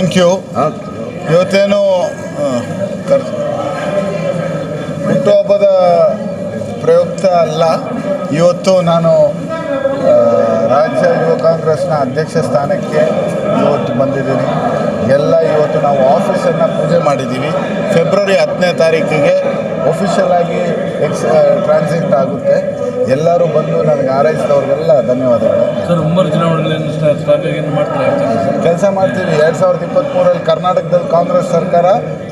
Thank you. ಇವತ್ತೇನು ಹುಟ್ಟುಹಬ್ಬದ ಪ್ರಯುಕ್ತ ಅಲ್ಲ, ಇವತ್ತು ನಾನು ರಾಜ್ಯ ಯುವ ಕಾಂಗ್ರೆಸ್ನ ಅಧ್ಯಕ್ಷ ಸ್ಥಾನಕ್ಕೆ ಇವತ್ತು ಬಂದಿದ್ದೀನಿ. ಇವತ್ತು ನಾವು ಆಫೀಸನ್ನು ಪೂಜೆ ಮಾಡಿದ್ದೀವಿ. ಫೆಬ್ರವರಿ 10ನೇ ತಾರೀಕಿಗೆ ಒಫಿಷಿಯಲ್ ಆಗಿ ಟ್ರಾನ್ಸಿಟ್ ಆಗುತ್ತೆ. ಎಲ್ಲರೂ ಬಂದು ನನಗೆ ಹಾರೈಸಿದವ್ರಿಗೆಲ್ಲ ಧನ್ಯವಾದಗಳು. ಸರ್, ಮುಂಬರುವ ಚುನಾವಣೆಯಲ್ಲಿ ಕೆಲಸ ಮಾಡ್ತೀವಿ. 2023 ಕರ್ನಾಟಕದಲ್ಲಿ ಕಾಂಗ್ರೆಸ್ ಸರ್ಕಾರ,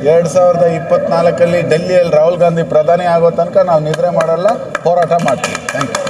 2024 ಡೆಲ್ಲಿಯಲ್ಲಿ ರಾಹುಲ್ ಗಾಂಧಿ ಪ್ರಧಾನಿ ಆಗೋ ತನಕ ನಾವು ನಿದ್ರೆ ಮಾಡಲ್ಲ, ಹೋರಾಟ ಮಾಡ್ತೀವಿ. Thank you.